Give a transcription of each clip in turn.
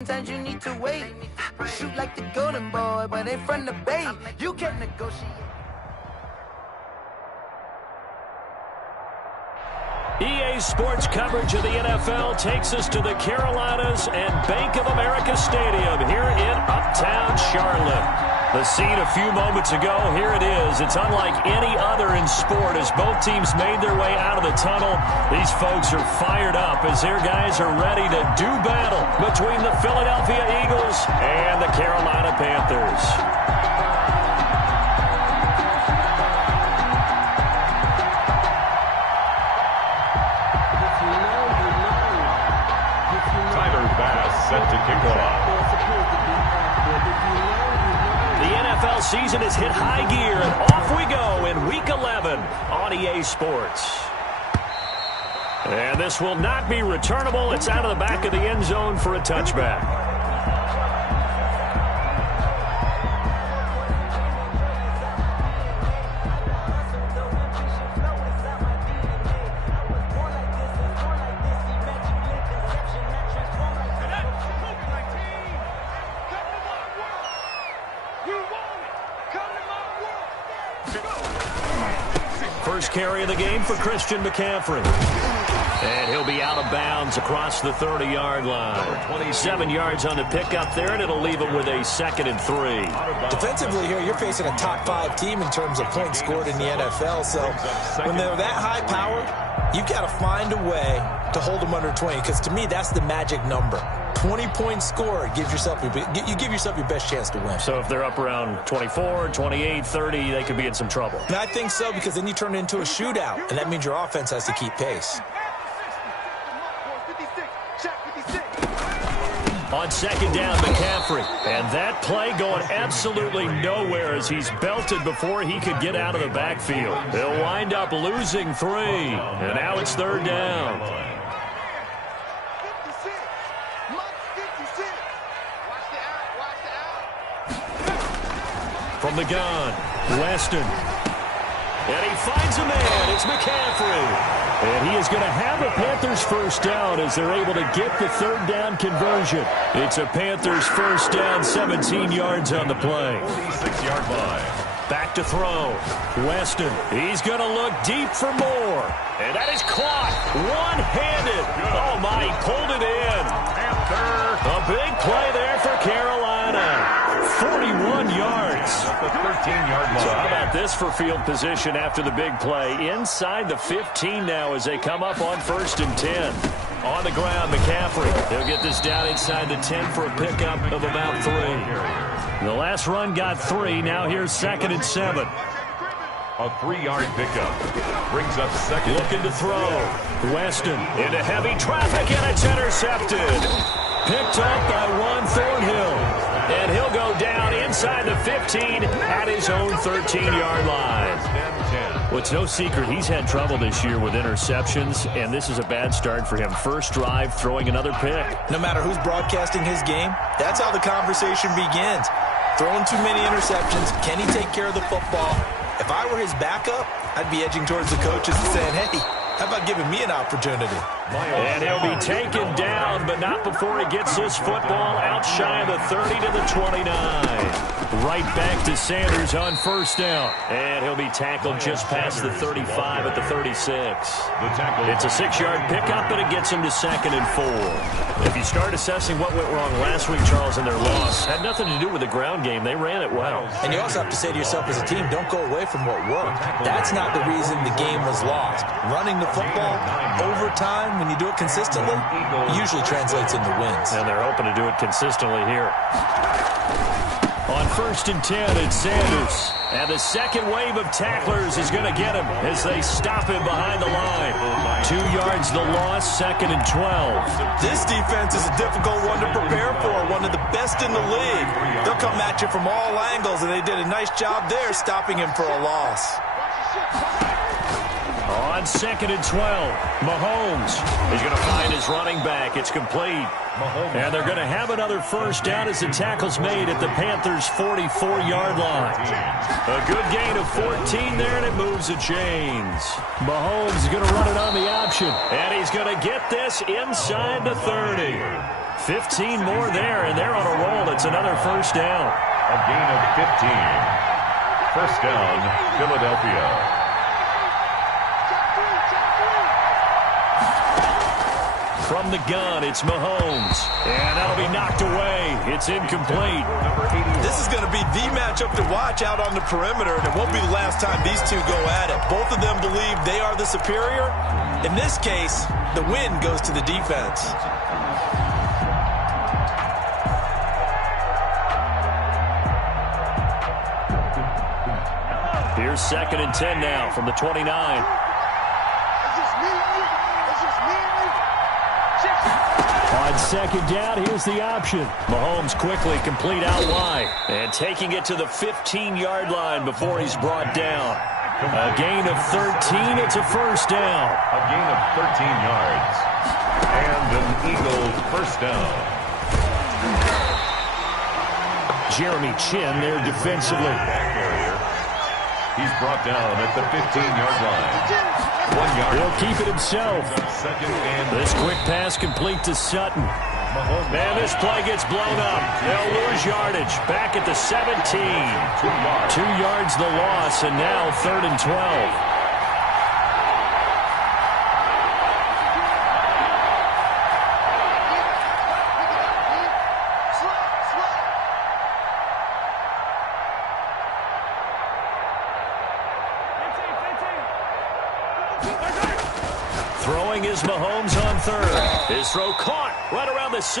Sometimes you need to wait. Shoot like the golden boy, but ain't from the bay. You can't negotiate. EA Sports coverage of the NFL takes us to the Carolinas and Bank of America Stadium here in Uptown Charlotte. The scene a few moments ago, here it is. It's unlike any other in sport as both teams made their way out of the tunnel. These folks are fired up as their guys are ready to do battle between the Philadelphia Eagles and the Carolina Panthers. Set to kick off. The NFL season has hit high gear, and off we go in Week 11 on EA Sports. And this will not be returnable. It's out of the back of the end zone for a touchback. First carry of the game for Christian McCaffrey. And he'll be out of bounds across the 30-yard line. 27 yards on the pickup there, and it'll leave him with a 2nd and 3. Defensively here, you're facing a top-5 team in terms of points scored in the NFL. So when they're that high-powered, you've got to find a way to hold them under 20. Because to me, that's the magic number. 20 points scored, you give yourself your best chance to win. So if they're up around 24, 28, 30, they could be in some trouble. And I think so, because then you turn it into a shootout, and that means your offense has to keep pace. On second down, McCaffrey. And that play going absolutely nowhere as he's belted before he could get out of the backfield. They'll wind up losing 3. And now it's 3rd down. From the gun, Weston. And he finds a man. It's McCaffrey. And he is going to have a Panthers first down as they're able to get the 3rd down conversion. It's a Panthers first down, 17 yards on the play. 46-yard line. Back to throw. Weston. He's going to look deep for more. And that is caught. One-handed. Oh, my. He pulled it in. Panther. A big play there for Carolina. 41 yards. At the 13-yard line. So how about this for field position after the big play? Inside the 15 now as they come up on 1st and 10. On the ground, McCaffrey. He'll get this down inside the 10 for a pickup of about 3. The last run got 3. Now here's 2nd and 7. A 3-yard pickup. Brings up 2nd. Looking to throw. Weston into heavy traffic, and it's intercepted. Picked up by Juan Thornhill. And he'll go down inside the 15 at his own 13-yard line. Well, it's no secret he's had trouble this year with interceptions, and this is a bad start for him. First drive, throwing another pick. No matter who's broadcasting his game, that's how the conversation begins. Throwing too many interceptions. Can he take care of the football? If I were his backup, I'd be edging towards the coaches and saying, hey, how about giving me an opportunity? And he'll be taken down, but not before he gets this football out shy of the 30 to the 29. Right back to Sanders on first down. And he'll be tackled just past the 35 at the 36. It's a 6-yard pickup, but it gets him to 2nd and 4. If you start assessing what went wrong last week, Charles, in their loss, had nothing to do with the ground game. They ran it well. And you also have to say to yourself as a team, don't go away from what worked. That's not the reason the game was lost. Running the football, overtime, when you do it consistently, usually translates into wins. And they're hoping to do it consistently here. On 1st and 10, it's Sanders. And the second wave of tacklers is going to get him as they stop him behind the line. 2 yards the loss, 2nd and 12. This defense is a difficult one to prepare for, one of the best in the league. They'll come at you from all angles, and they did a nice job there stopping him for a loss. On 2nd and 12, Mahomes is going to find his running back. It's complete. And they're going to have another first down as the tackle's made at the Panthers' 44-yard line. A good gain of 14 there, and it moves the chains. Mahomes is going to run it on the option, and he's going to get this inside the 30. 15 more there, and they're on a roll. It's another first down. A gain of 15. First down, Philadelphia. From the gun, it's Mahomes. And that'll be knocked away. It's incomplete. This is going to be the matchup to watch out on the perimeter, and it won't be the last time these two go at it. Both of them believe they are the superior. In this case, the win goes to the defense. Here's 2nd and 10 now from the 29. On 2nd down, here's the option. Mahomes quickly complete out wide. And taking it to the 15-yard line before he's brought down. A gain of 13. It's a first down. A gain of 13 yards. And an Eagle first down. Jeremy Chinn there defensively. He's brought down at the 15-yard line. 1 yard. He'll keep it himself. Second and This quick pass complete to Sutton. Man, this play gets blown up. They'll lose yardage. Back at the 17. 2 yards the loss, and now 3rd and 12. Throwing is Mahomes on 3rd. His throw caught right around the 6.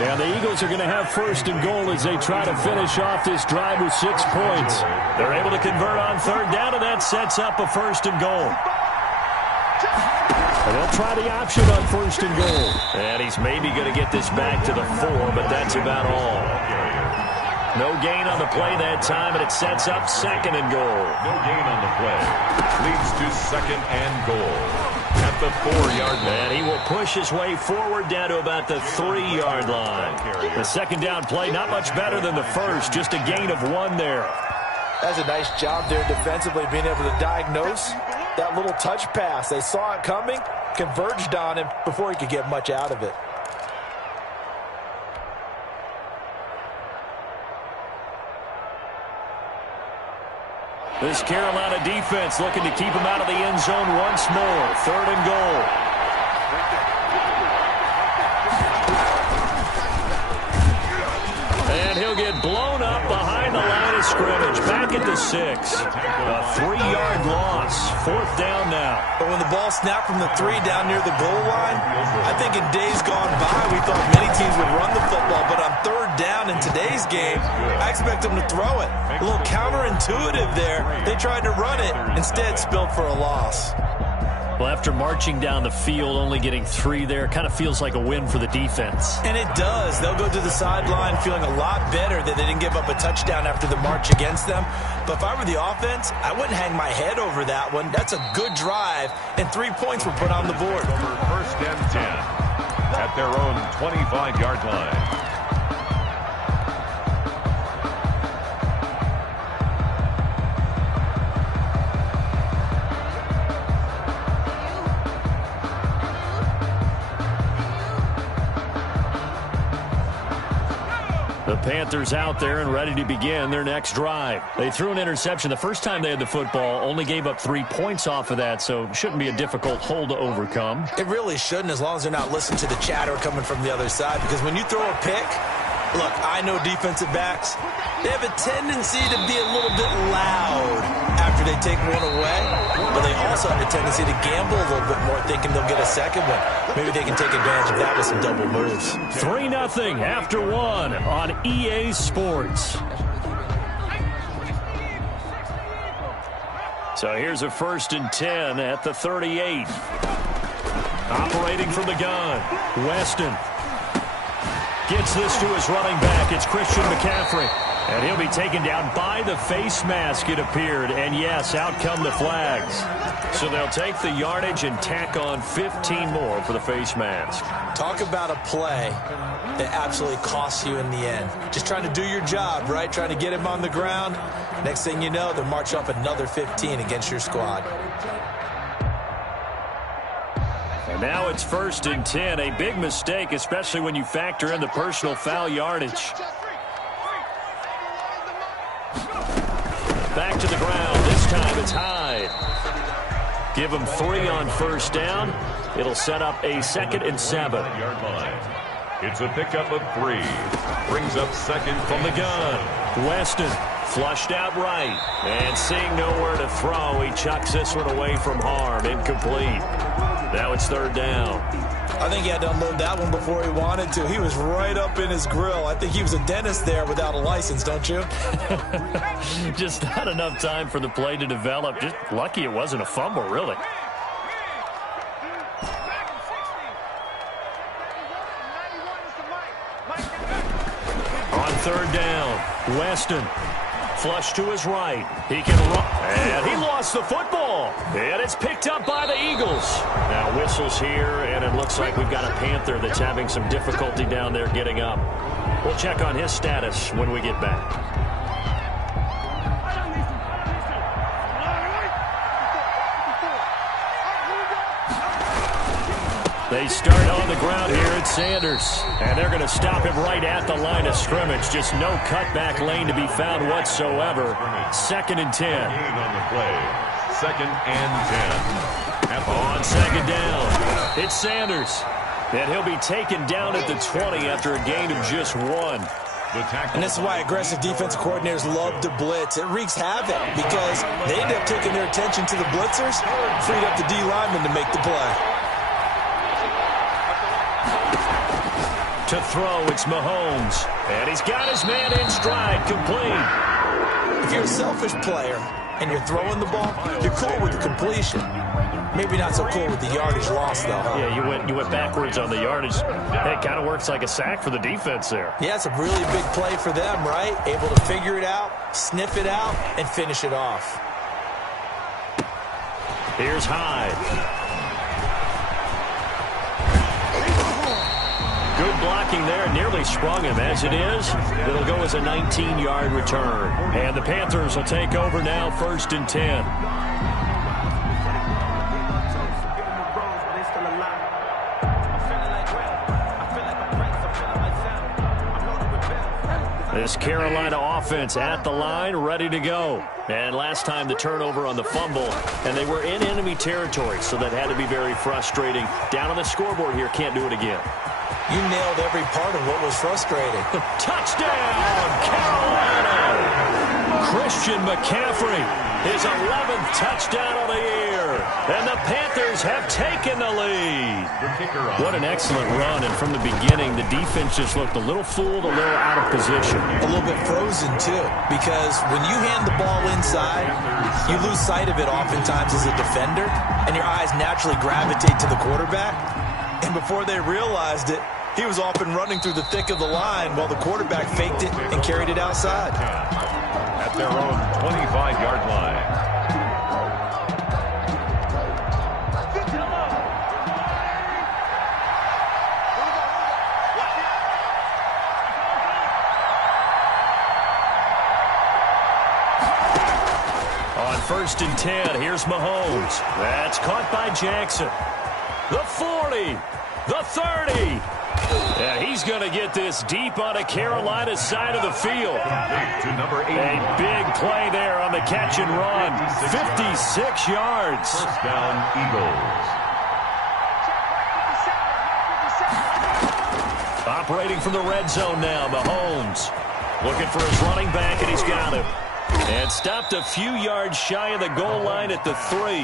And the Eagles are going to have 1st and goal as they try to finish off this drive with 6 points. They're able to convert on 3rd down, and that sets up a 1st and goal. And they'll try the option on 1st and goal. And he's maybe going to get this back to the 4, but that's about all. No gain on the play that time, and it sets up 2nd and goal. no gain on the play. Leads to 2nd and goal. At the 4-yard line. And he will push his way forward down to about the 3-yard line. The 2nd down play, not much better than the first, just a gain of 1 there. That's a nice job there defensively, being able to diagnose that little touch pass. They saw it coming, converged on him before he could get much out of it. This Carolina defense looking to keep him out of the end zone once more. 3rd and goal. And he'll get blown up behind the line of scrimmage. Back at the 6. A 3-yard loss. 4th down now. But when the ball snapped from the 3 down near the goal line, I think in days gone by, we thought many teams would run the football. But on 3rd down in today's game, I expect them to throw it. A little counterintuitive there. They tried to run it, instead spilled for a loss. Well, after marching down the field, only getting 3 there, kind of feels like a win for the defense. And it does. They'll go to the sideline feeling a lot better that they didn't give up a touchdown after the march against them. But if I were the offense, I wouldn't hang my head over that one. That's a good drive, and 3 points were put on the board. Over 1st and 10 at their own 25-yard line. The Panthers out there and ready to begin their next drive. They threw an interception the first time they had the football, only gave up 3 points off of that, so shouldn't be a difficult hole to overcome. It really shouldn't, as long as they're not listening to the chatter coming from the other side, because when you throw a pick, look, I know defensive backs, they have a tendency to be a little bit loud after they take one away, but they also have a tendency to gamble a little bit more, thinking they'll get a second one. Maybe they can take advantage of that with some double moves. 3-0 after 1 on EA Sports. So here's a 1st and 10 at the 38. Operating from the gun, Weston gets this to his running back. It's Christian McCaffrey. And he'll be taken down by the face mask, it appeared. And, yes, out come the flags. So they'll take the yardage and tack on 15 more for the face mask. Talk about a play that absolutely costs you in the end. Just trying to do your job, right? Trying to get him on the ground. Next thing you know, they'll march up another 15 against your squad. And now it's 1st and 10. A big mistake, especially when you factor in the personal foul yardage. Back to the ground. This time it's Hyde. Give him 3 on 1st down. It'll set up a 2nd and 7. It's a pickup of 3. Brings up 2nd from the gun. Weston flushed out right. And seeing nowhere to throw, he chucks this one away from harm. Incomplete. Now it's 3rd down. I think he had to unload that one before he wanted to. He was right up in his grill. I think he was a dentist there without a license, don't you? Just not enough time for the play to develop. Just lucky it wasn't a fumble, really. On 3rd down, Weston. Flush to his right. He can run. And he lost the football. And it's picked up by the Eagles. Now whistles here, and it looks like we've got a Panther that's having some difficulty down there getting up. We'll check on his status when we get back. They start on the ground here at Sanders. And they're going to stop him right at the line of scrimmage. Just no cutback lane to be found whatsoever. 2nd and 10. On the play. 2nd and 10. On 2nd down, it's Sanders. And he'll be taken down at the 20 after a gain of just 1. And this is why aggressive defensive coordinators love to blitz. It wreaks havoc because they end up taking their attention to the blitzers, freed up the D lineman to make the play. To throw, it's Mahomes. And he's got his man in stride, complete. If you're a selfish player and you're throwing the ball, you're cool with the completion. Maybe not so cool with the yardage loss, though. Huh? Yeah, you went backwards on the yardage. Hey, it kind of works like a sack for the defense there. Yeah, it's a really big play for them, right? Able to figure it out, sniff it out, and finish it off. Here's Hyde. Good blocking there, nearly sprung him. As it is, it'll go as a 19-yard return. And the Panthers will take over now, 1st and 10. This Carolina offense at the line, ready to go. And last time the turnover on the fumble, and they were in enemy territory, so that had to be very frustrating. Down on the scoreboard here, can't do it again. You nailed every part of what was frustrating. Touchdown, Carolina! Christian McCaffrey, his 11th touchdown of the year. And the Panthers have taken the lead. What an excellent run. And from the beginning, the defense just looked a little fooled, a little out of position. A little bit frozen, too. Because when you hand the ball inside, you lose sight of it oftentimes as a defender. And your eyes naturally gravitate to the quarterback. And before they realized it, he was off and running through the thick of the line while the quarterback faked it and carried it outside. At their own 25-yard line. On 1st and 10, here's Mahomes. That's caught by Jackson. The 40, the 30. Yeah, he's going to get this deep on a Carolina side of the field. To number 8. A big play there on the catch and run. 56 yards. First down, Eagles. Operating from the red zone now, Mahomes. Looking for his running back, and he's got him. And stopped a few yards shy of the goal line at the 3.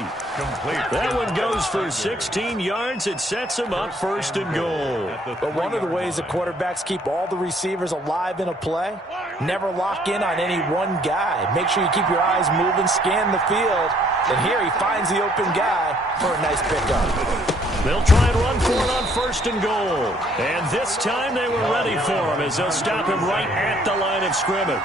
That one goes for 16 yards. It sets him up 1st and goal. But one of the ways the quarterbacks keep all the receivers alive in a play, never lock in on any one guy. Make sure you keep your eyes moving, scan the field. And here he finds the open guy for a nice pickup. They'll try and run for it on 1st and goal. And this time they were ready for him as they'll stop him right at the line of scrimmage.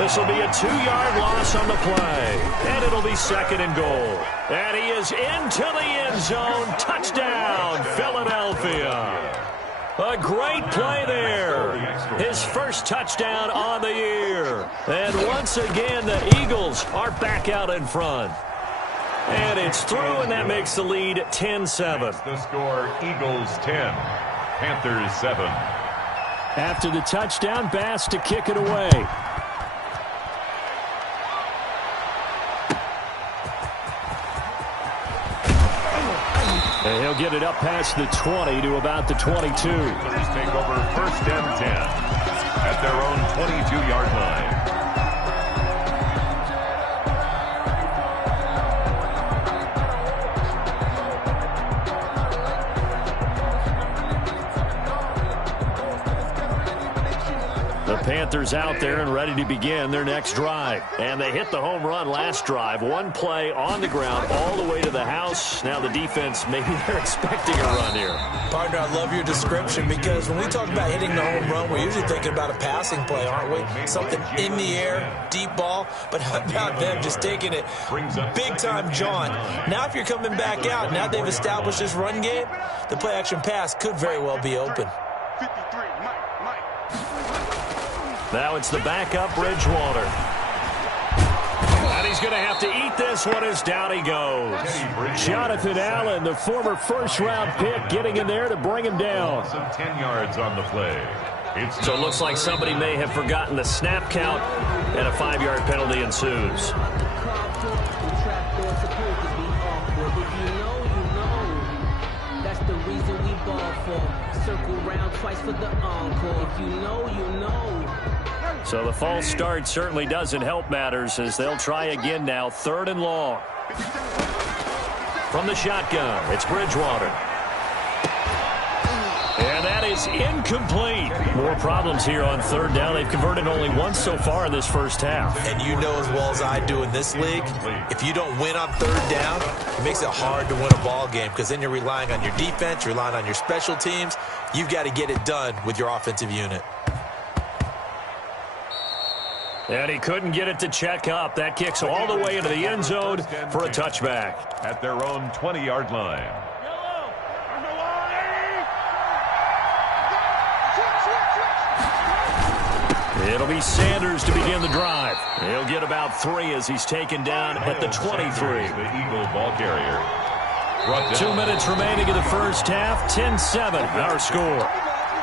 This will be a 2-yard loss on the play. And it'll be 2nd and goal. And he is into the end zone. Touchdown, Philadelphia. A great play there. His first touchdown on the year. And once again, the Eagles are back out in front. And it's through, and that makes the lead 10-7. The score, Eagles 10, Panthers 7. After the touchdown, Bass to kick it away. And he'll get it up past the 20 to about the 22. Panthers take over first and 10 at their own 22-yard line. The Panthers out there and ready to begin their next drive. And they hit the home run last drive. One play on the ground all the way to the house. Now the defense, maybe they're expecting a run here. Partner, I love your description because when we talk about hitting the home run, we're usually thinking about a passing play, aren't we? Something in the air, deep ball. But how about them just taking it big-time John? Now if you're coming back out, now they've established this run game, the play-action pass could very well be open. Now it's the backup, Bridgewater. And he's going to have to eat this one as down he goes. Jonathan Allen, the former first-round pick, getting in there to bring him down. Some 10 yards on the play. So it looks like somebody may have forgotten the snap count, and a 5-yard penalty ensues. That's the reason we ball for. Circle round twice for the encore. If you know, you know. So the false start certainly doesn't help matters as they'll try again now, 3rd and long. From the shotgun, it's Bridgewater. And that is incomplete. More problems here on 3rd down. They've converted only once so far in this first half. And you know as well as I do in this league, if you don't win on 3rd down, it makes it hard to win a ball game because then you're relying on your defense, you're relying on your special teams. You've got to get it done with your offensive unit. And he couldn't get it to check up. That kicks all the way into the end zone for a touchback. At their own 20-yard line. It'll be Sanders to begin the drive. He'll get about 3 as he's taken down at the 23. The Eagle ball carrier. 2 minutes remaining in the first half. 10-7, our score.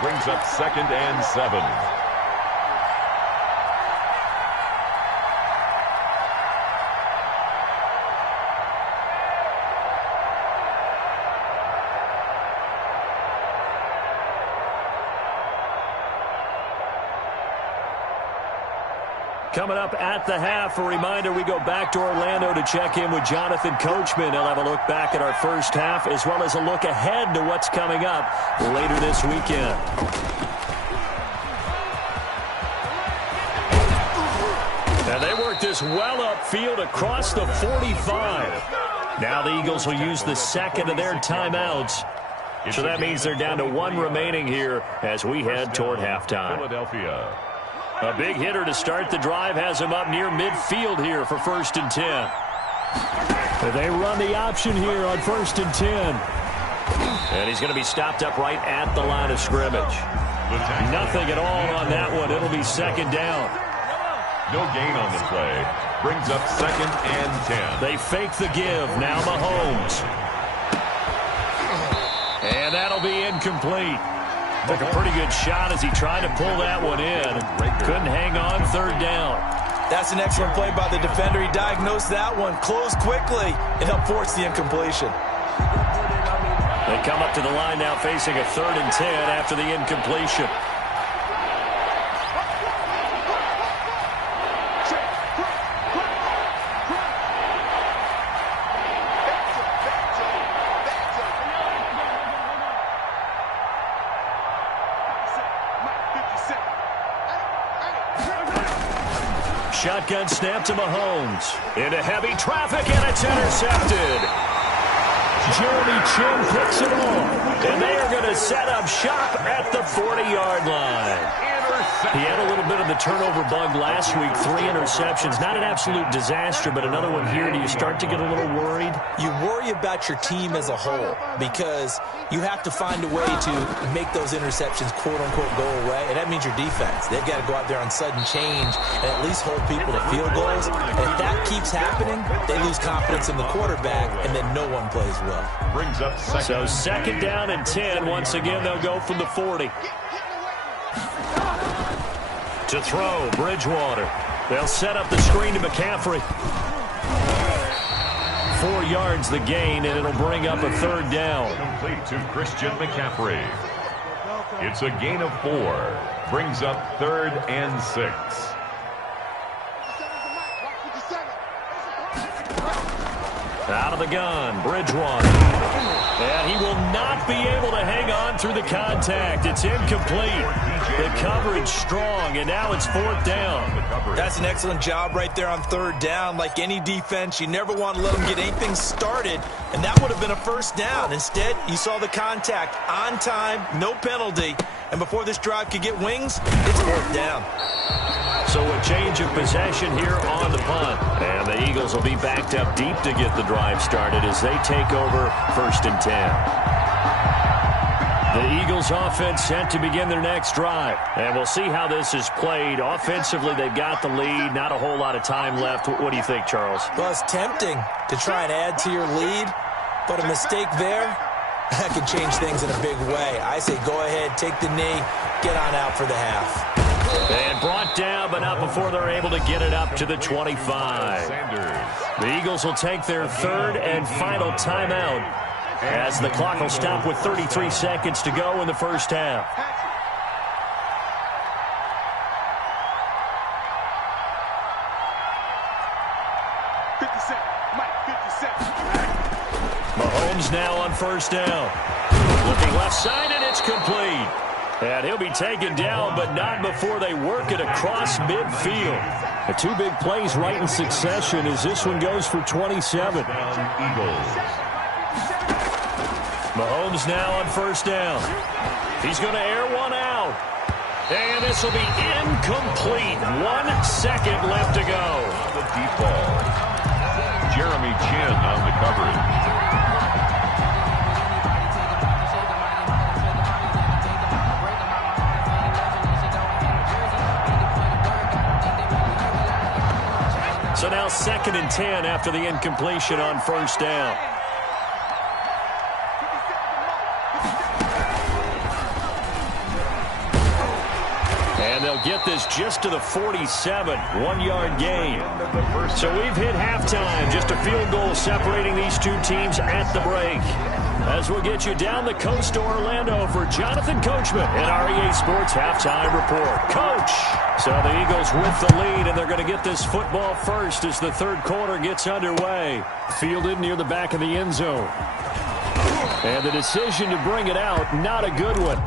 Brings up 2nd and 7. Coming up at the half, a reminder, we go back to Orlando to check in with Jonathan Coachman. He'll have a look back at our first half as well as a look ahead to what's coming up later this weekend. And they work this well upfield across the 45. Now the Eagles will use the second of their timeouts. So that means they're down to 1 remaining here as we head toward halftime. Philadelphia. A big hitter to start the drive has him up near midfield here for 1st and 10. They run the option here on 1st and 10. And he's going to be stopped up right at the line of scrimmage. Nothing at all on that one. It'll be 2nd down. No gain on the play. Brings up 2nd and 10. They fake the give. Now Mahomes. And that'll be incomplete. Took a pretty good shot as he tried to pull that one in. Couldn't hang on 3rd down. That's an excellent play by the defender. He diagnosed that one, closed quickly, and helped force the incompletion. They come up to the line now facing a 3rd and 10 after the incompletion. Shotgun snap to Mahomes. Into heavy traffic, and it's intercepted. Jeremy Chin picks it off. And they are going to set up shop at the 40-yard line. He had a little bit of the turnover bug last week, 3 interceptions. Not an absolute disaster, but another one here. Do you start to get a little worried? You worry about your team as a whole because you have to find a way to make those interceptions, quote-unquote, go away, and that means your defense. They've got to go out there on sudden change and at least hold people to field goals. And if that keeps happening, they lose confidence in the quarterback, and then no one plays well. Brings up second. So second down and 10. Once again, they'll go from the 40. To throw, Bridgewater. They'll set up the screen to McCaffrey. 4 yards the gain, and it'll bring up a third down. Complete to Christian McCaffrey. It's a gain of 4. Brings up 3rd and 6. Out of the gun, Bridgewater. And he will not be able to hang on through the contact. It's incomplete. The coverage strong, and now it's 4th down. That's an excellent job right there on 3rd down. Like any defense, you never want to let them get anything started, and that would have been a 1st down. Instead, you saw the contact on time, no penalty, and before this drive could get wings, it's 4th down. So a change of possession here on the punt. And the Eagles will be backed up deep to get the drive started as they take over 1st and 10. The Eagles offense set to begin their next drive. And we'll see how this is played. Offensively, they've got the lead. Not a whole lot of time left. What do you think, Charles? Well, it's tempting to try and add to your lead, but a mistake there, that could change things in a big way. I say go ahead, take the knee, get on out for the half. And brought down, but not before they're able to get it up to the 25. The Eagles will take their 3rd and final timeout as the clock will stop with 33 seconds to go in the first half. Mahomes now on 1st down. Looking left side, and it's complete. And he'll be taken down, but not before they work it across midfield. The 2 big plays right in succession as this one goes for 27. Eagles. Mahomes now on 1st down. He's going to air one out. And this will be incomplete. 1 second left to go. The deep ball. Jeremy Chin on the coverage. So now 2nd and 10 after the incompletion on 1st down. And they'll get this just to the 47, 1-yard gain. So we've hit halftime, just a field goal separating these 2 teams at the break. As we'll get you down the coast to Orlando for Jonathan Coachman and REA Sports Halftime Report. Coach! So the Eagles with the lead, and they're going to get this football first as the 3rd quarter gets underway. Fielded near the back of the end zone. And the decision to bring it out, not a good one.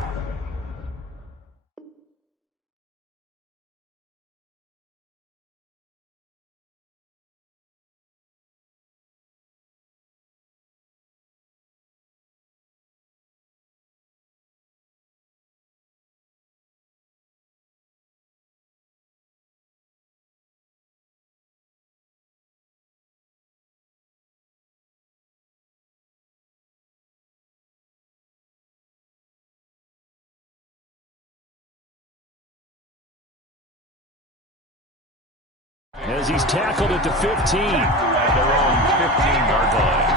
As he's tackled at the 15. At their own 15-yard line.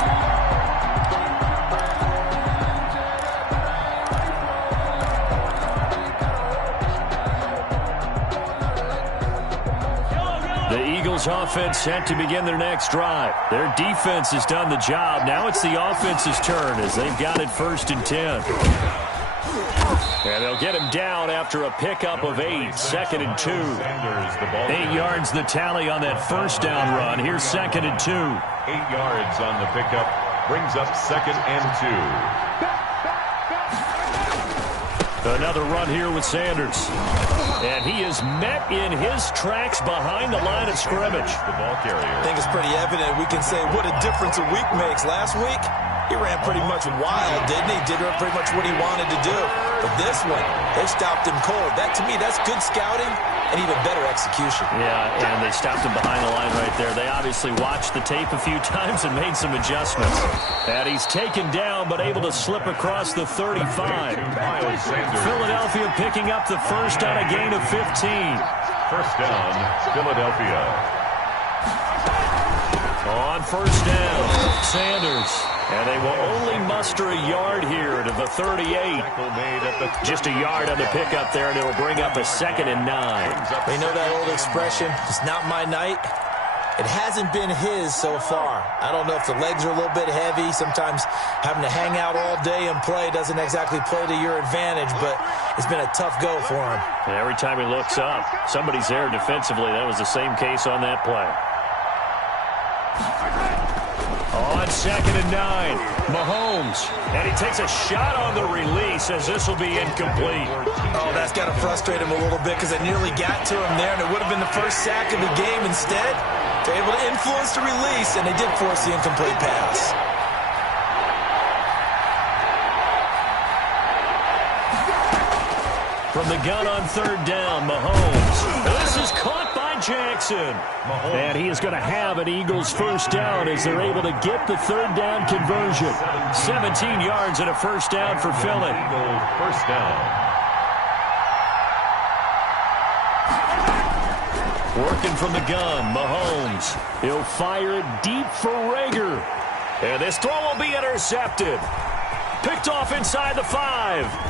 The Eagles offense set to begin their next drive. Their defense has done the job. Now it's the offense's turn as they've got it 1st and 10. And they'll get him down after a pickup of 8, 2nd and 2. 8 yards the tally on that 1st down run. Here's 2nd and 2. 8 yards on the pickup. Brings up 2nd and 2. Another run here with Sanders. And he is met in his tracks behind the line of scrimmage. The ball carrier. I think it's pretty evident. We can say what a difference a week makes. Last week, He ran pretty much wild, didn't he? Did pretty much what he wanted to do. But this one, they stopped him cold. That, to me, that's good scouting and even better execution. Yeah, and they stopped him behind the line right there. They obviously watched the tape a few times and made some adjustments. And he's taken down but able to slip across the 35. Philadelphia picking up the first on a gain of 15. First down, Philadelphia. On first down, Sanders. And they will only muster a yard here to the 38. Just a yard on the pickup there, and it'll bring up a 2nd and 9. They know that old expression, it's not my night. It hasn't been his so far. I don't know if the legs are a little bit heavy. Sometimes having to hang out all day and play doesn't exactly play to your advantage, but it's been a tough go for him. And every time he looks up, somebody's there defensively. That was the same case on that play. On 2nd and 9, Mahomes. And he takes a shot on the release as this will be incomplete. Oh, that's got to frustrate him a little bit because they nearly got to him there, and it would have been the first sack of the game. Instead, they're able to influence the release, and they did force the incomplete pass. From the gun on 3rd down, Mahomes. This is caught by Jackson. And he is going to have an Eagles first down as they're able to get the 3rd down conversion. 17 yards and a first down for Philly. First down. Working from the gun, Mahomes. He'll fire it deep for Rager. And this throw will be intercepted. Picked off inside the 5.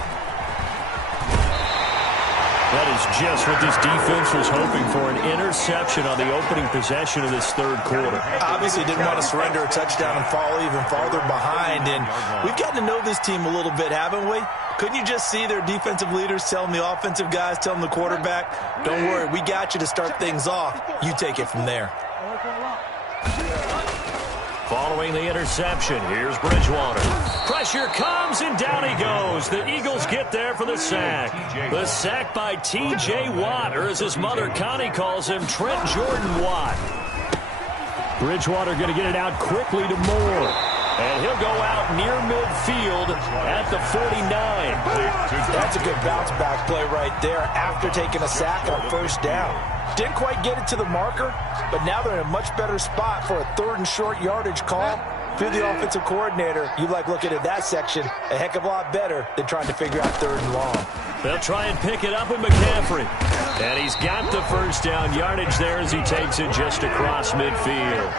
That is just what this defense was hoping for, an interception on the opening possession of this 3rd quarter. Obviously didn't want to surrender a touchdown and fall even farther behind, and we've gotten to know this team a little bit, haven't we? Couldn't you just see their defensive leaders telling the offensive guys, telling the quarterback, don't worry, we got you to start things off. You take it from there. Following the interception, here's Bridgewater. Pressure comes, and down he goes. The Eagles get there for the sack. The sack by T.J. Watt, or as his mother Connie calls him, Trent Jordan Watt. Bridgewater going to get it out quickly to Moore. And he'll go out near midfield at the 49. That's a good bounce-back play right there after taking a sack on 1st down. Didn't quite get it to the marker, but now they're in a much better spot for a 3rd and short yardage call. If you're the offensive coordinator, you like looking at that section a heck of a lot better than trying to figure out 3rd and long. They'll try and pick it up with McCaffrey. And he's got the first down yardage there as he takes it just across midfield.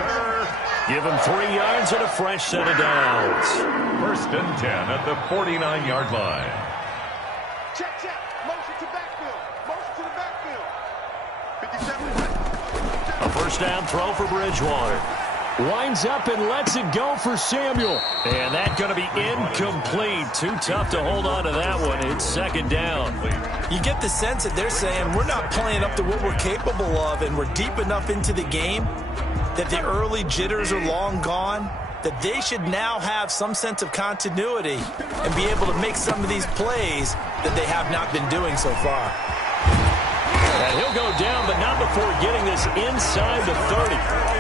Give him 3 yards and a fresh set of downs. First and 10 at the 49-yard line. Check, check. Motion to backfield. Motion to the backfield. 57. A first down throw for Bridgewater. Winds up and lets it go for Samuel. And that's going to be incomplete. Too tough to hold on to that one. It's 2nd down. You get the sense that they're saying we're not playing up to what we're capable of, and we're deep enough into the game that the early jitters are long gone, that they should now have some sense of continuity and be able to make some of these plays that they have not been doing so far. And he'll go down, but not before getting this inside the 30.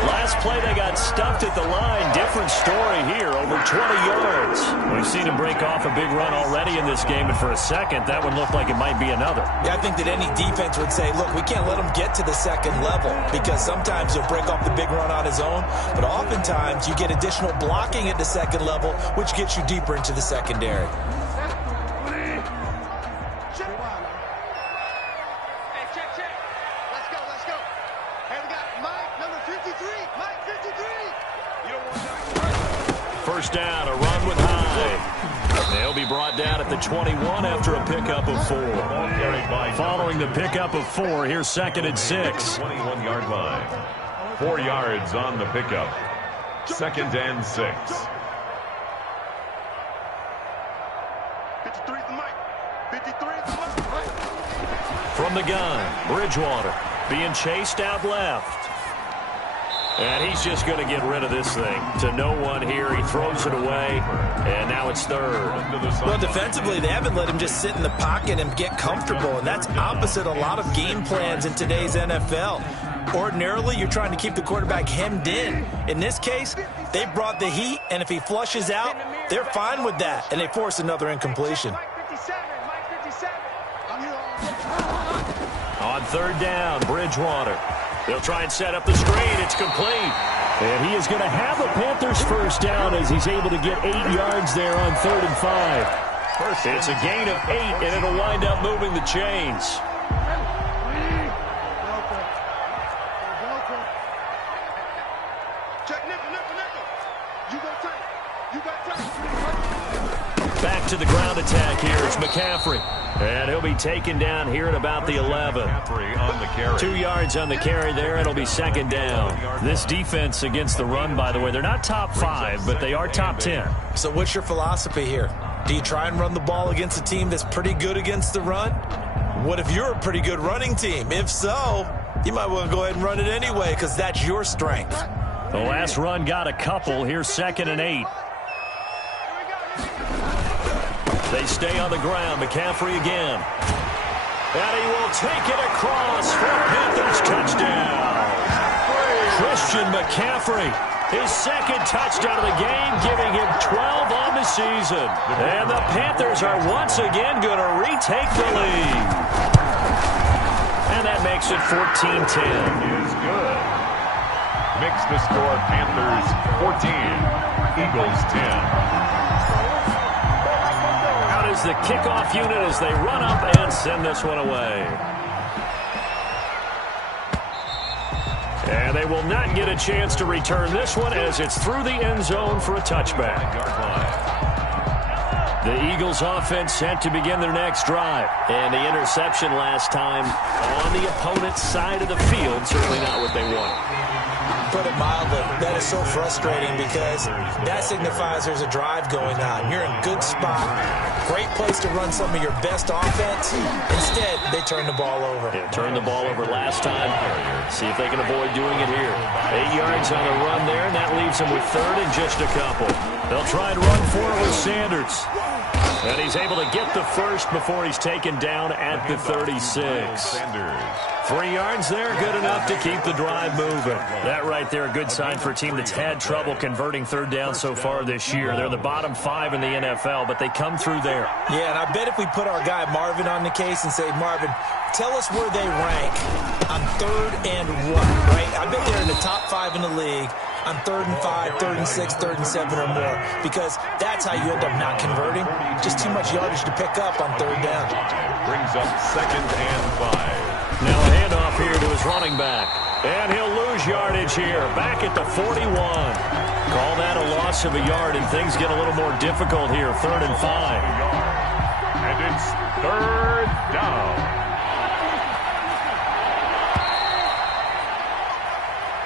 Last play, they got stuffed at the line. Different story here, over 20 yards. We've seen him break off a big run already in this game, and for a second, that one looked like it might be another. Yeah, I think that any defense would say, look, we can't let him get to the 2nd level, because sometimes he'll break off the big run on his own, but oftentimes you get additional blocking at the 2nd level, which gets you deeper into the secondary. First down, a run with Hyde. They'll be brought down at the 21 after a pickup of 4. Following the pickup of 4, here's 2nd and 6. 21-yard line. 4 yards on the pickup. 2nd and 6. 53 is the mic. 53 is the mic. From the gun, Bridgewater being chased out left. And he's just going to get rid of this thing to no one here. He throws it away, and now it's 3rd. Well, defensively, they haven't let him just sit in the pocket and get comfortable, and that's opposite a lot of game plans in today's NFL. Ordinarily, you're trying to keep the quarterback hemmed in. In this case, they brought the heat, and if he flushes out, they're fine with that, and they force another incompletion. On third down, Bridgewater. They'll try and set up the screen. It's complete. And he is going to have the Panthers first down as he's able to get 8 yards there on 3rd and 5. It's a gain of 8, and it'll wind up moving the chains. Back to the ground attack here. It's McCaffrey. And he'll be taken down here at about the 11. 2 yards on the carry there. It'll be 2nd down. This defense against the run, by the way, they're not top 5, but they are top 10. So what's your philosophy here? Do you try and run the ball against a team that's pretty good against the run? What if you're a pretty good running team? If so, you might want to go ahead and run it anyway because that's your strength. The last run got a couple. Here's 2nd and 8. They stay on the ground. McCaffrey again. And he will take it across for a Panthers touchdown. Christian McCaffrey, his 2nd touchdown of the game, giving him 12 on the season. And the Panthers are once again going to retake the lead. And that makes it 14-10. Is good. Makes the score Panthers 14, Eagles 10. Is the kickoff unit as they run up and send this one away. And they will not get a chance to return this one as it's through the end zone for a touchback. The Eagles offense set to begin their next drive. And the interception last time on the opponent's side of the field, certainly not what they wanted. Put it mildly, that is so frustrating because that signifies there's a drive going on. You're in good spot, great place to run some of your best offense. Instead, they turn the ball over. Yeah, turned the ball over last time. See if they can avoid doing it here. 8 yards on the run there, and that leaves them with 3rd and just a couple. They'll try and run for it with Sanders. And he's able to get the first before he's taken down at the 36. 3 yards there, good enough to keep the drive moving. That right there, a good sign for a team that's had trouble converting 3rd down so far this year. They're the bottom 5 in the NFL, but they come through there. Yeah, and I bet if we put our guy Marvin on the case and say, Marvin, tell us where they rank on 3rd and 1, right? I bet they're in the top 5 in the league on 3rd and 5, 3rd and 6, 3rd and 7 or more, because that's how you end up not converting. Just too much yardage to pick up on 3rd down. Brings up 2nd and 5. Now a handoff here to his running back. And he'll lose yardage here. Back at the 41. Call that a loss of a yard, and things get a little more difficult here. 3rd and 5. And it's 3rd down.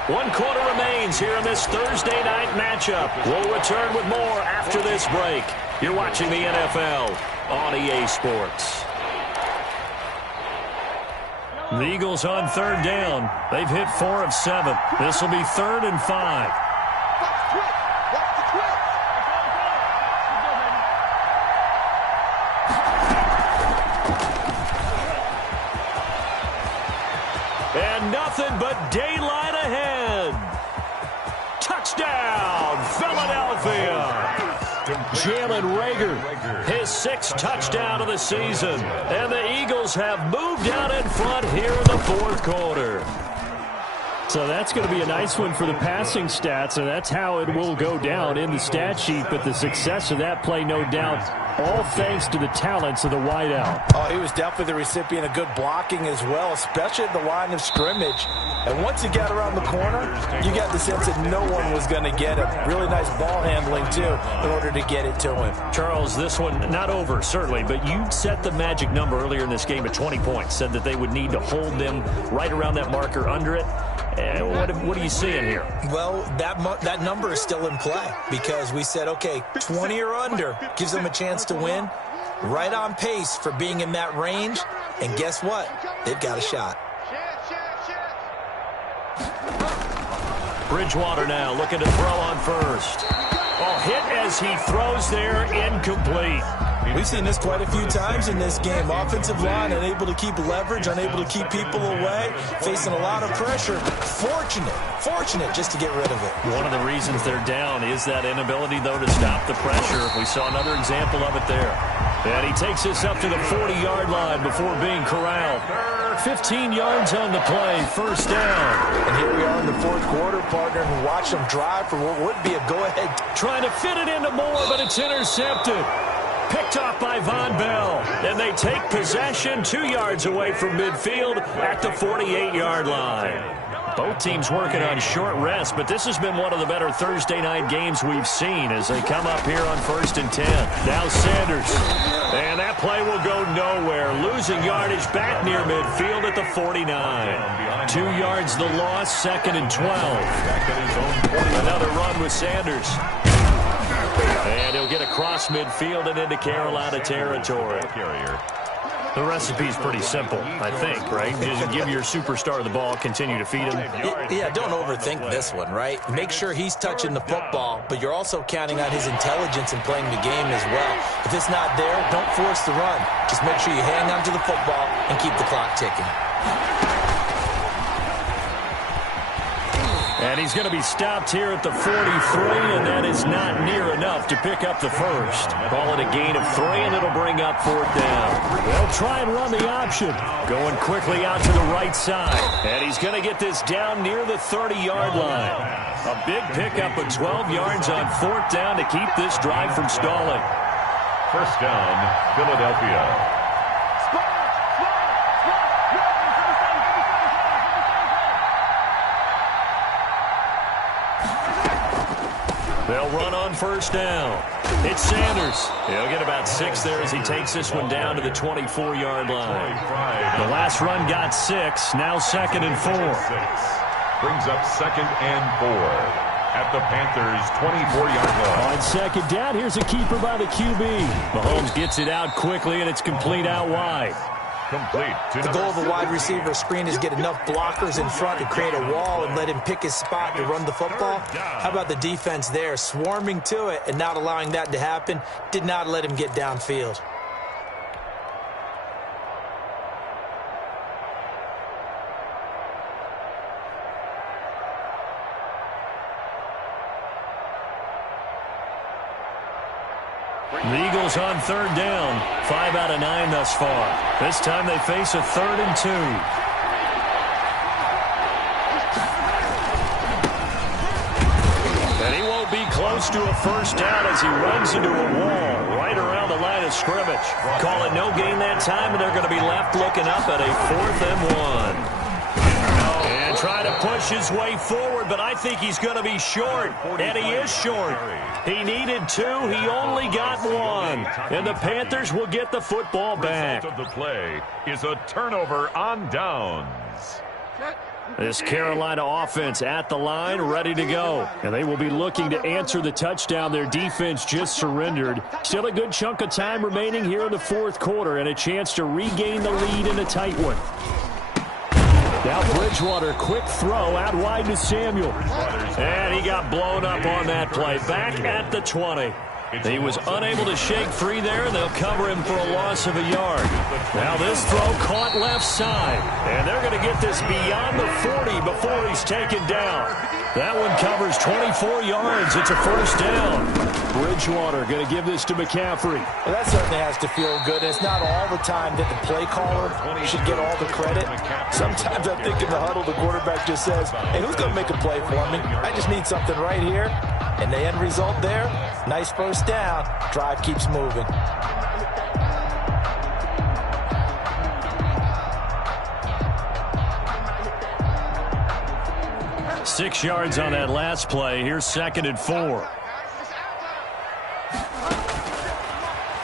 1 quarter remains here in this Thursday night matchup. We'll return with more after this break. You're watching the NFL on EA Sports. The Eagles on 3rd down. They've hit 4 of 7. This will be 3rd and 5. And nothing but daylight ahead. Touchdown, Philadelphia. Jalen Reagor, his 6th touchdown of the season. And the Eagles have moved out in front here in the 4th quarter. So that's going to be a nice one for the passing stats, and that's how it will go down in the stat sheet. But the success of that play, no doubt, all thanks to the talents of the wideout. Oh, he was definitely the recipient of good blocking as well, especially at the line of scrimmage. And once he got around the corner, you got the sense that no one was going to get him. Really nice ball handling, too, in order to get it to him. Charles, this one not over, certainly, but you set the magic number earlier in this game at 20 points, said that they would need to hold them right around that marker under it. What are you seeing here? Well, that number is still in play because we said, okay, 20 or under gives them a chance to win. Right on pace for being in that range. And guess what? They've got a shot. Bridgewater now looking to throw on first. Oh, hit as he throws there, incomplete. We've seen this quite a few times in this game. Offensive line unable to keep leverage, unable to keep people away, facing a lot of pressure. Fortunate just to get rid of it. One of the reasons they're down is that inability, though, to stop the pressure. We saw another example of it there. And he takes this up to the 40-yard line before being corralled. 15 yards on the play, first down. And here we are in the fourth quarter, partner, and watch them drive for what would be a go-ahead. Trying to fit it into Moore, but it's intercepted. Picked off by Von Bell. And they take possession 2 yards away from midfield at the 48-yard line. Both teams working on short rest, but this has been one of the better Thursday night games we've seen as they come up here on 1st and 10. Now Sanders. And that play will go nowhere. Losing yardage back near midfield at the 49. 2 yards the loss, 2nd and 12. Another run with Sanders. And he'll get across midfield and into Carolina territory. The recipe's pretty simple, I think, right? Just give your superstar the ball, continue to feed him. Yeah, don't overthink this one, right? Make sure he's touching the football, but you're also counting on his intelligence in playing the game as well. If it's not there, don't force the run. Just make sure you hang on to the football and keep the clock ticking. And he's going to be stopped here at the 43, and that is not near enough to pick up the first. Call it a gain of 3, and it'll bring up 4th down. They'll try and run the option. Going quickly out to the right side. And he's going to get this down near the 30-yard line. A big pickup of 12 yards on 4th down to keep this drive from stalling. First down, Philadelphia. They'll run on 1st down. It's Sanders. He'll get about 6 there as he takes this one down to the 24-yard line. The last run got 6. Now 2nd and 4. Brings up 2nd and 4 at the Panthers' 24-yard line. On 2nd down, here's a keeper by the QB. Mahomes gets it out quickly, and it's complete out wide. Complete. The goal of a wide receiver screen is get enough blockers in front to create a wall and let him pick his spot to run the football. How about the defense there, swarming to it and not allowing that to happen? Did not let him get downfield. The Eagles on 3rd down. 5 out of 9 thus far. This time they face a 3rd and 2. And he won't be close to a first down as he runs into a wall right around the line of scrimmage. Call it no gain that time, and they're going to be left looking up at a 4th and 1. And trying to push his way forward, but I think he's going to be short. And he is short. He needed 2. He only got 1. And the Panthers will get the football back. The result of the play is a turnover on downs. This Carolina offense at the line, ready to go. And they will be looking to answer the touchdown their defense just surrendered. Still a good chunk of time remaining here in the 4th quarter and a chance to regain the lead in a tight one. Now Bridgewater, quick throw out wide to Samuel. And he got blown up on that play. Back at the 20. He was unable to shake free there, and they'll cover him for a loss of a yard. Now this throw caught left side. And they're going to get this beyond the 40 before he's taken down. That one covers 24 yards. It's a first down. Bridgewater going to give this to McCaffrey. Well, that certainly has to feel good. It's not all the time that the play caller should get all the credit. Sometimes I think in the huddle, the quarterback just says, hey, who's going to make a play for me? I just need something right here. And the end result there, nice first down. Drive keeps moving. Six yards on that last play. Here's 2nd and 4.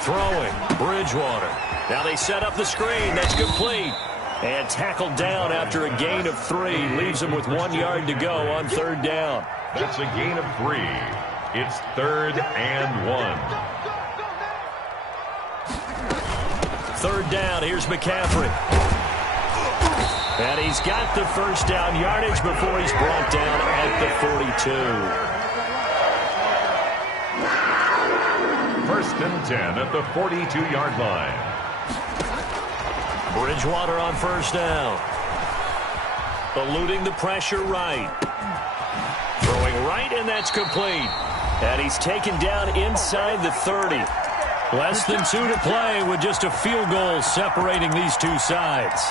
Throwing, Bridgewater. Now they set up the screen. That's complete. And tackled down after a gain of 3. Leaves him with 1 yard to go on 3rd down. That's a gain of 3. It's 3rd and 1. 3rd down. Here's McCaffrey. And he's got the first down yardage before he's brought down at the 42. First and 10 at the 42-yard line. Bridgewater on first down. Eluding the pressure right. Throwing right, and that's complete. And he's taken down inside the 30. Less than 2 to play with just a field goal separating these two sides.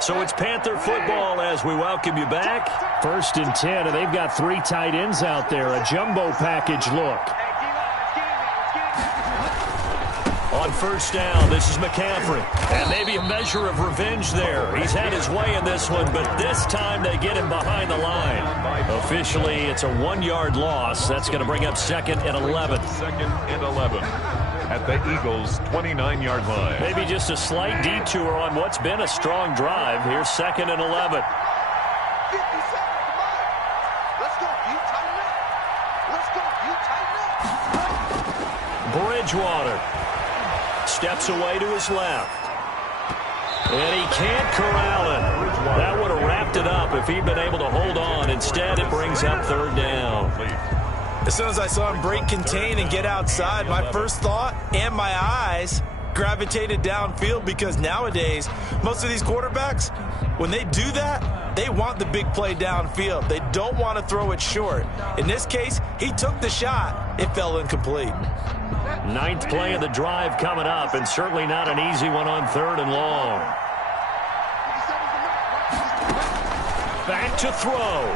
So it's Panther football as we welcome you back. First and 10, and they've got 3 tight ends out there. A jumbo package look. On first down, this is McCaffrey. And maybe a measure of revenge there. He's had his way in this one, but this time they get him behind the line. Officially, it's a 1-yard loss. That's going to bring up 2nd and 11. 2nd and 11 at the Eagles' 29-yard line. Maybe just a slight detour on what's been a strong drive. Here's 2nd and 11. 57, come on. Let's go, you tighten up. Let's go, you tighten up. Bridgewater steps away to his left. And he can't corral it. That would have wrapped it up if he'd been able to hold on. Instead, it brings up 3rd down. As soon as I saw him break contain and get outside, my first thought and my eyes gravitated downfield, because nowadays, most of these quarterbacks, when they do that, they want the big play downfield. They don't want to throw it short. In this case, he took the shot. It fell incomplete. 9th play of the drive coming up, and certainly not an easy one on 3rd and long. Back to throw.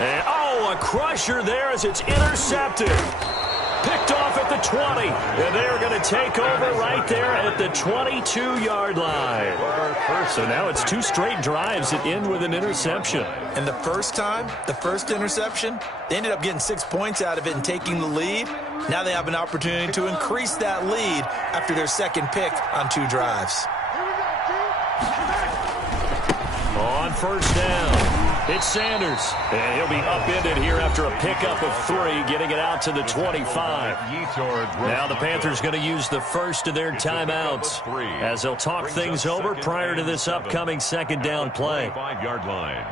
And, a crusher there as it's intercepted. Picked off at the 20. And they're going to take over right there at the 22-yard line. So now it's 2 straight drives that end with an interception. And the first time, the first interception, they ended up getting 6 points out of it and taking the lead. Now they have an opportunity to increase that lead after their 2nd pick on 2 drives. On first down, it's Sanders. And he'll be upended here after a pickup of 3, getting it out to the 25. Now the Panthers going to use the first of their timeouts as they'll talk things over prior to this upcoming 2nd down play. 5-yard line.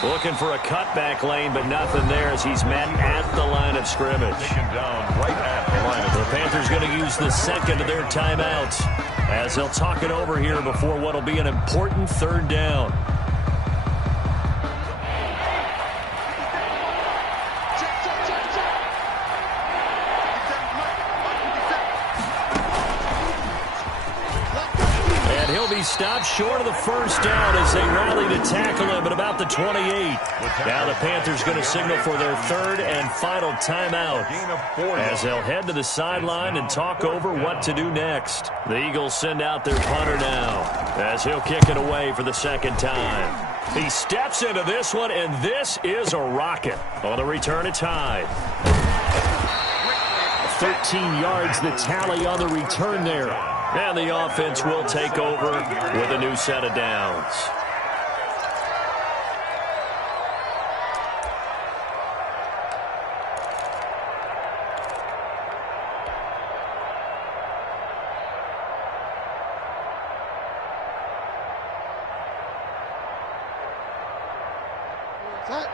Looking for a cutback lane, but nothing there as he's met at the line of scrimmage. The Panthers going to use the 2nd of their timeouts as they'll talk it over here before what will be an important 3rd down. Stopped short of the first down as they rally to tackle him at about the 28. Now the Panthers going to signal for their 3rd and final timeout as they'll head to the sideline and talk over what to do next. The Eagles send out their punter now as he'll kick it away for the 2nd time. He steps into this one, and this is a rocket. On the return, it's high. 13 yards the tally on the return there. And the offense will take over with a new set of downs.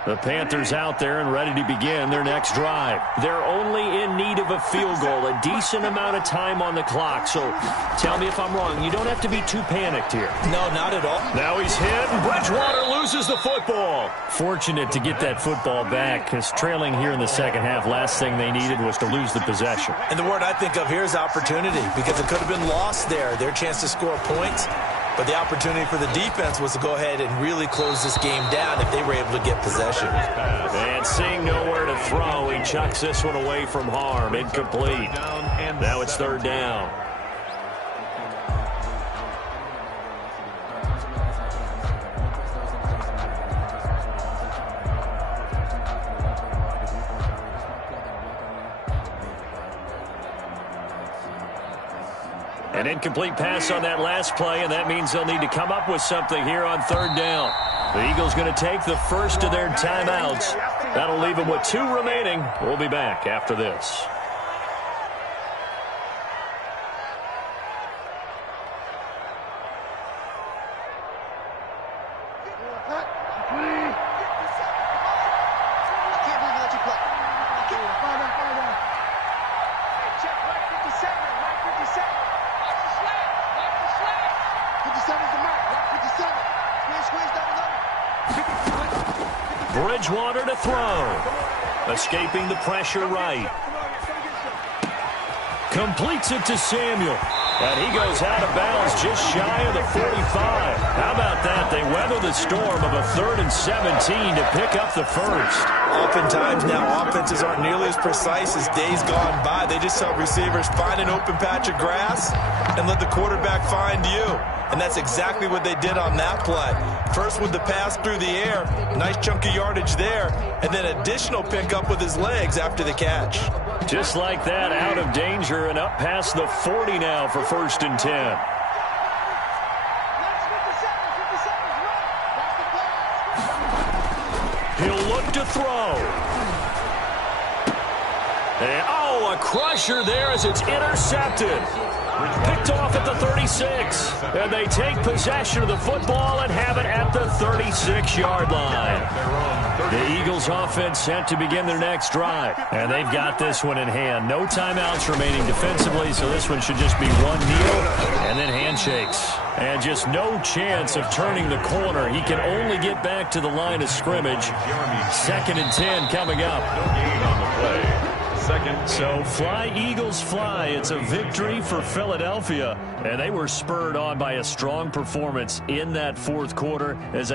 The Panthers out there and ready to begin their next drive. They're only in need of a field goal, a decent amount of time on the clock. So tell me if I'm wrong. You don't have to be too panicked here. No, not at all. Now he's hit, and Bridgewater loses the football. Fortunate to get that football back, because trailing here in the 2nd half, last thing they needed was to lose the possession. And the word I think of here is opportunity, because it could have been lost there. Their chance to score points. But the opportunity for the defense was to go ahead and really close this game down if they were able to get possession. And seeing nowhere to throw, he chucks this one away from harm. Incomplete. Now it's 3rd down. An incomplete pass on that last play, and that means they'll need to come up with something here on third down. The Eagles going to take the first of their timeouts. That'll leave them with 2 remaining. We'll be back after this. Bridgewater to throw. Escaping the pressure right. Completes it to Samuel. And he goes out of bounds just shy of the 45. How about that? They weather the storm of a 3rd and 17 to pick up the first. Oftentimes now offenses aren't nearly as precise as days gone by. They just help receivers find an open patch of grass and let the quarterback find you. And that's exactly what they did on that play. First with the pass through the air, nice chunk of yardage there, and then additional pickup with his legs after the catch. Just like that, out of danger and up past the 40 now for 1st and 10. He'll look to throw. And, a crusher there as it's intercepted. Picked off at the 36. And they take possession of the football and have it at the 36-yard line. The Eagles offense set to begin their next drive. And they've got this one in hand. No timeouts remaining defensively, so this one should just be one kneel and then handshakes. And just no chance of turning the corner. He can only get back to the line of scrimmage. 2nd and 10 coming up. No gain on the play. So fly, Eagles, fly. It's a victory for Philadelphia. And they were spurred on by a strong performance in that 4th quarter as